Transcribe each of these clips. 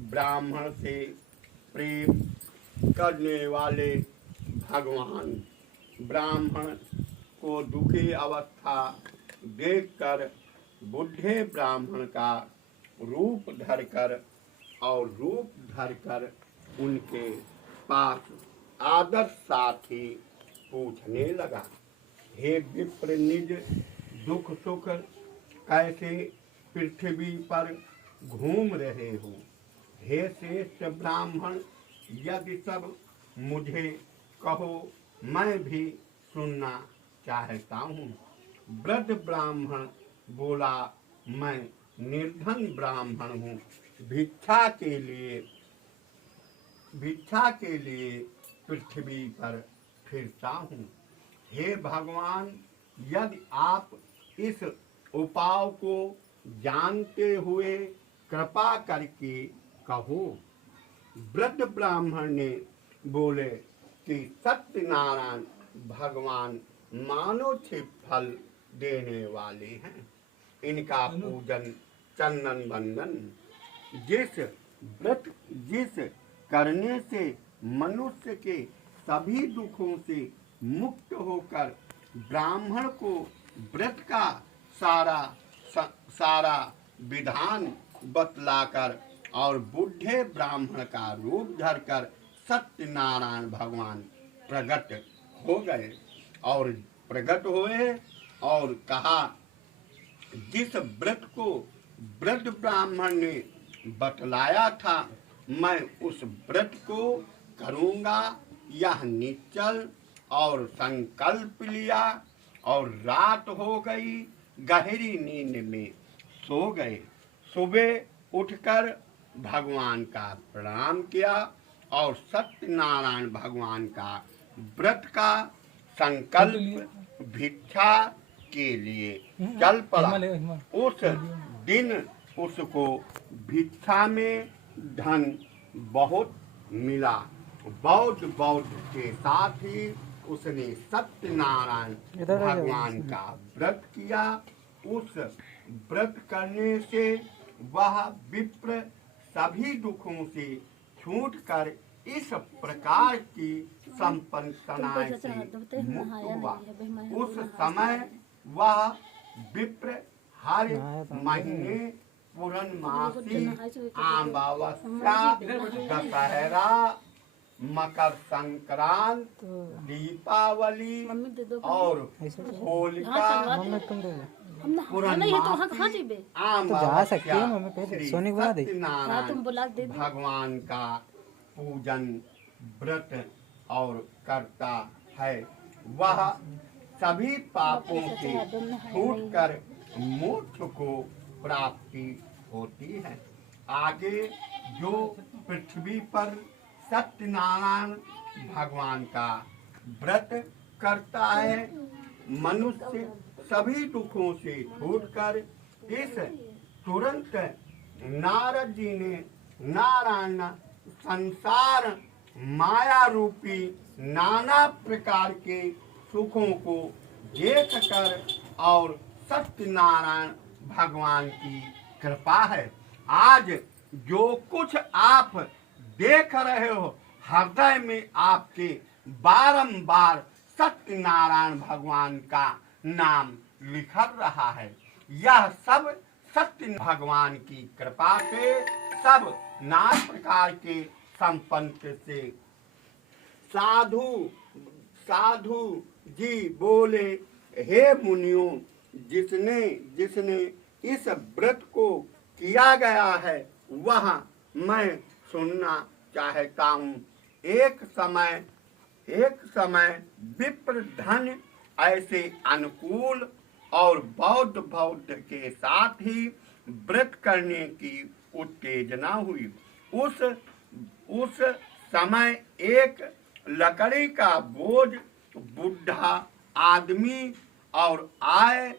ब्राह्मण से प्रेम करने वाले भगवान ब्राह्मण को दुखी अवस्था देखकर बुढ़े ब्राह्मण का रूप धरकर उनके पास आदर साथ ही पूछने लगा, हे विप्र, निज दुख सुख कैसे पृथ्वी पर घूम रहे हो? हे श्रेष्ठ ब्राह्मण, यदि सब मुझे कहो, मैं भी सुनना चाहता हूँ। वृद्ध ब्राह्मण बोला, मैं निर्धन ब्राह्मण हूँ, भिक्षा के लिए पृथ्वी पर फिरता हूँ। हे भगवान, यदि आप इस उपाय को जानते हुए कृपा करके कहो। वृद्ध ब्राह्मण ने बोले कि सत्यनारायण भगवान मानव से फल देने वाले हैं। इनका पूजन चंदन बंदन जिस करने से मनुष्य के सभी दुखों से मुक्त होकर ब्राह्मण को व्रत का सारा विधान बतलाकर और बूढ़े ब्राह्मण का रूप धरकर सत्यनारायण भगवान प्रकट हुए और कहा, जिस व्रत को वृद्ध ब्राह्मण ने बतलाया था, मैं उस व्रत को करूँगा। यह निश्चल और संकल्प लिया और रात हो गई, गहरी नींद में सो गए। सुबह उठकर भगवान का प्रणाम किया और सत्यनारायण भगवान का व्रत का संकल्प भिक्षा के लिए चल पड़ा। उस दिन उसको भिक्षा में धन बहुत मिला। बौद्ध के साथ ही उसने सत्यनारायण भगवान का व्रत किया। उस व्रत करने से वह विप्र सभी दुखों से छूटकर इस प्रकार की संपन्नता से मुक्त हुआ। उस समय वह विप्र हर महीने पूर्णमासी, अमावस्या, दशहरा, मकर संक्रांत, दीपावली और होलिका, भगवान का पूजन व्रत और करता है। वह सभी पापों से छूटकर मोक्ष को प्राप्ति होती है। आगे जो पृथ्वी पर सत्यनारायण भगवान का व्रत करता है, मनुष्य सभी दुखों से छूटकर इस तुरंत नारद जी ने नारायण संसार माया रूपी नाना प्रकार के सुखों को देख कर और सत्यनारायण भगवान की कृपा है। आज जो कुछ आप देख रहे हो, हृदय में आपके बारंबार सत्यनारायण भगवान का नाम लिखर रहा है। यह सब सत्य भगवान की कृपा से सब नाना प्रकार के संपन्न से साधु जी बोले, हे मुनियों, जिसने इस व्रत को किया गया है वह मैं सुनना चाहता हूँ। एक समय विप्र धन ऐसे अनुकूल और बौद्ध के साथ ही व्रत करने की उत्तेजना हुई। उस समय एक लकड़ी का बोझ बूढ़ा आदमी और आए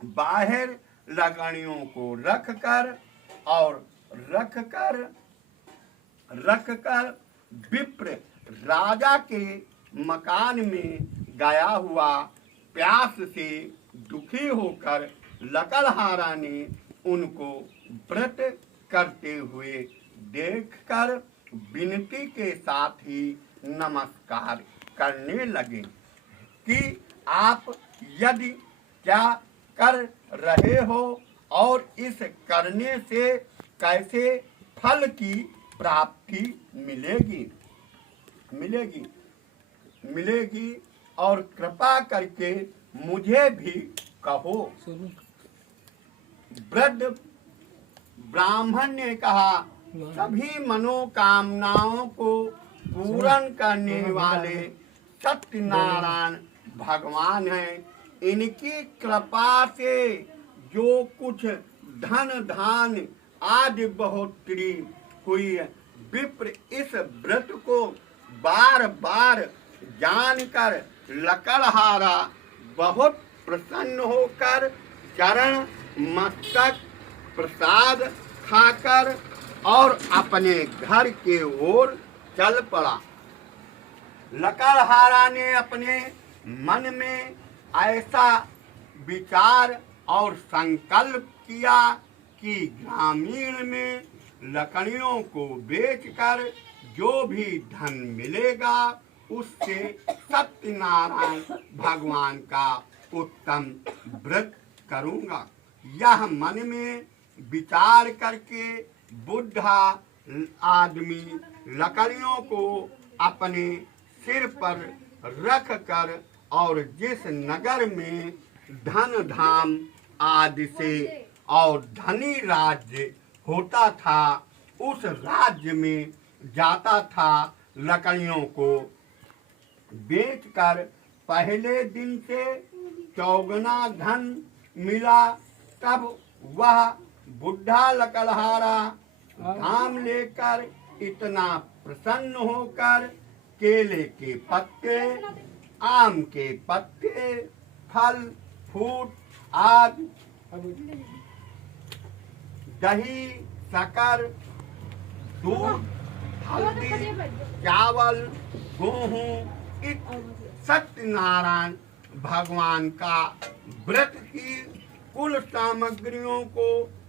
बाहर लकड़ियों को रखकर विप्र राजा के मकान में गया हुआ। प्यास से दुखी होकर लकड़हारा ने उनको व्रत करते हुए देखकर विनती के साथ ही नमस्कार करने लगे कि आप यदि क्या कर रहे हो और इस करने से कैसे फल की प्राप्ति मिलेगी और कृपा करके मुझे भी कहो। वृद्ध ब्राह्मण ने कहा, सभी मनोकामनाओं को पूर्ण करने वाले सत्यनारायण भगवान हैं। इनकी कृपा से जो कुछ धन धान आदि बढ़ोतरी हुई है, विप्र इस व्रत को बार बार जानकर लकड़हारा बहुत प्रसन्न होकर चरण मस्तक प्रसाद खाकर और अपने घर के ओर चल पड़ा। लकड़हारा ने अपने मन में ऐसा विचार और संकल्प किया कि ग्रामीण में लकड़ियों को बेचकर जो भी धन मिलेगा उससे सत्यनारायण भगवान का उत्तम व्रत करूंगा। यह मन में विचार करके बुढ़ा आदमी लकड़ियों को अपने सिर पर रख कर और जिस नगर में धन धाम आदि से और धनी राज्य होता था उस राज्य में जाता था। लकड़ियों को बेचकर पहले दिन से चौगुना धन मिला। तब वह बुढ़ा लकड़हारा धाम लेकर इतना प्रसन्न होकर केले के पत्ते, आम के पत्ते, फल फूट आदि, दही, शक्कर, दूध, हल्दी, चावल, गेहूं सत्यनारायण भगवान का व्रत की कुल सामग्रियों को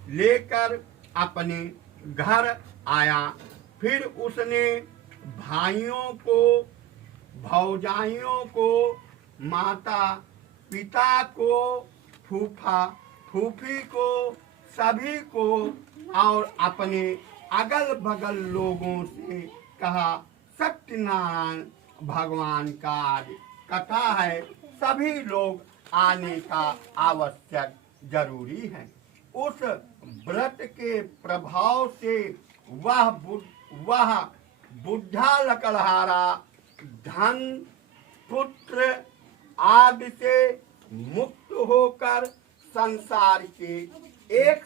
लेकर अपने घर आया। फिर उसने भाइयों को, भौजाइयों को, माता पिता को, फूफा फूफी को, सभी को और अपने अगल बगल लोगों से कहा, सत्यनारायण भगवान का आज कथा है, सभी लोग आने का आवश्यक जरूरी है। उस व्रत के प्रभाव से वह बुढ़ा लकड़हारा धन पुत्र आदि से मुक्त होकर संसार के एक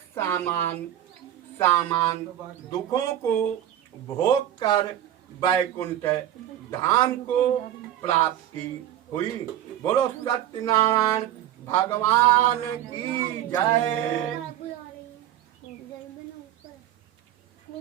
सामान दुखों को भोग कर वैकुंठ धाम को प्राप्ति हुई। बोलो सत्यनारायण भगवान की जय। वो